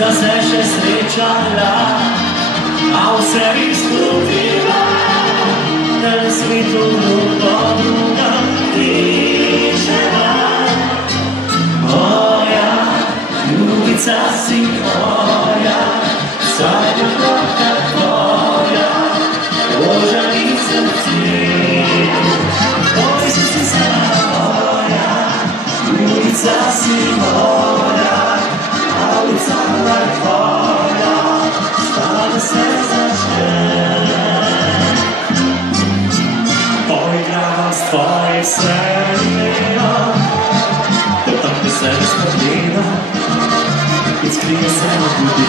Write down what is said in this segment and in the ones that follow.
Ljubica se še srećala, a u sebi skupila da na svijetu drugo druga pričeva. Moja ljubica si moja, sad je plaka tvoja, ožalicam ti. Oj, si sama moja, ljubica si moja, a ulicama tvoja, spada se začne. Poigravam s tvojim sredinom, dotakne se gospodina, i skrije se na budi.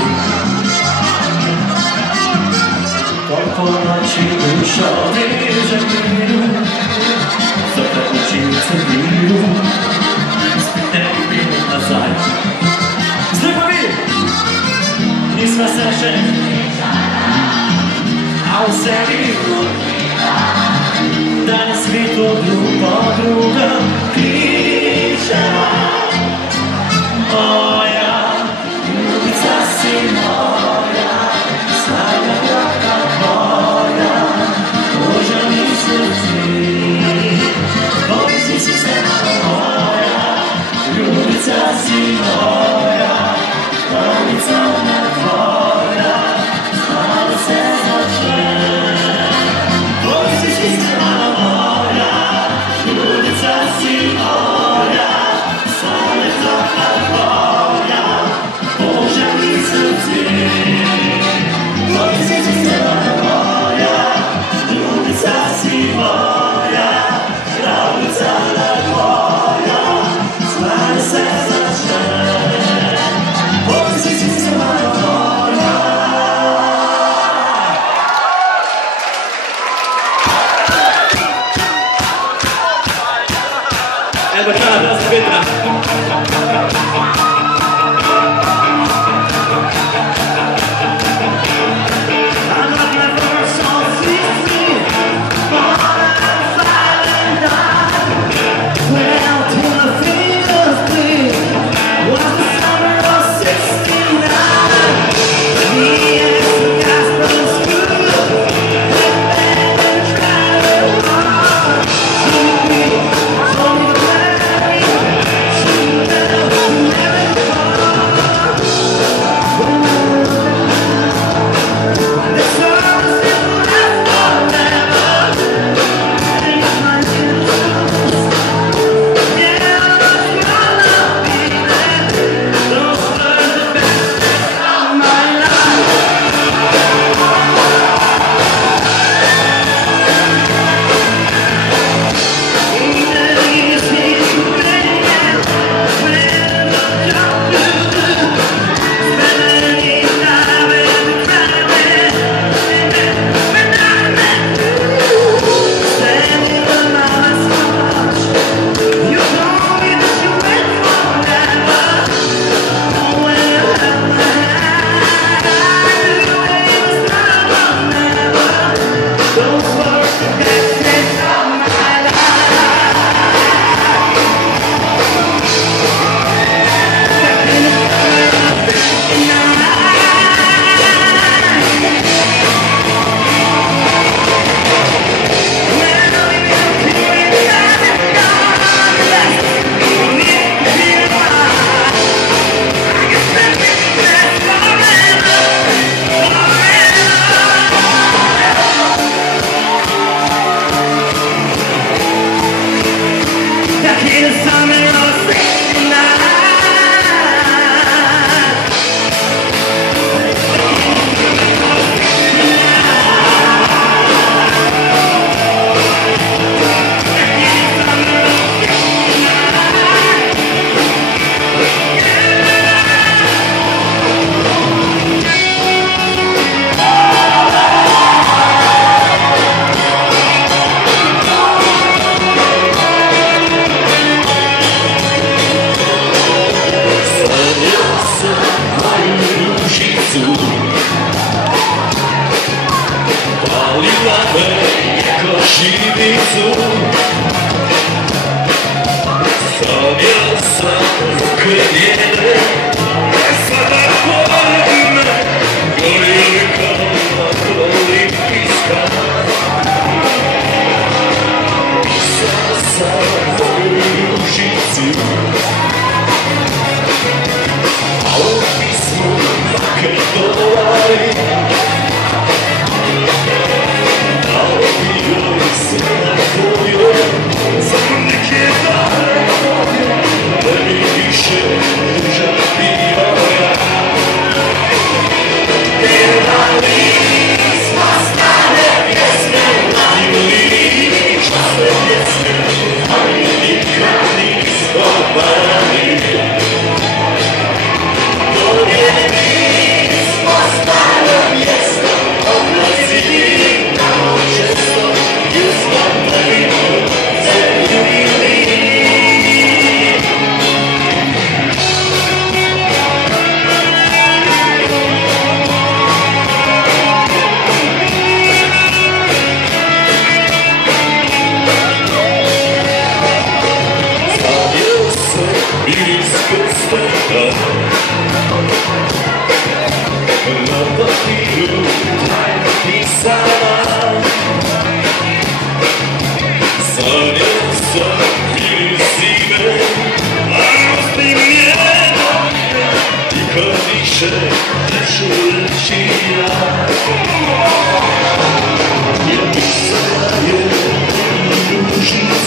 Koliko noći dušo diže miru, zato učim se miru, ispite i binu nazaj. Zdaj pa vi! Nismo se še, a u sebi da na svijetu drugo druga pričeva. Moja ljubica si moja, snaga plaka tvoja, ožalicam ti. Oj, si sama moja, ljubica si moja, ulicama tvoja, spada se začne. Oj, si sama moja, ljubica si moja, sada je plaka tvoja, ožalicam ti. Oj, si sama moja, ljubica si moja, ulicama tvoja, spada se začne. Evo čas, da se Petra.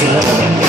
Thank you.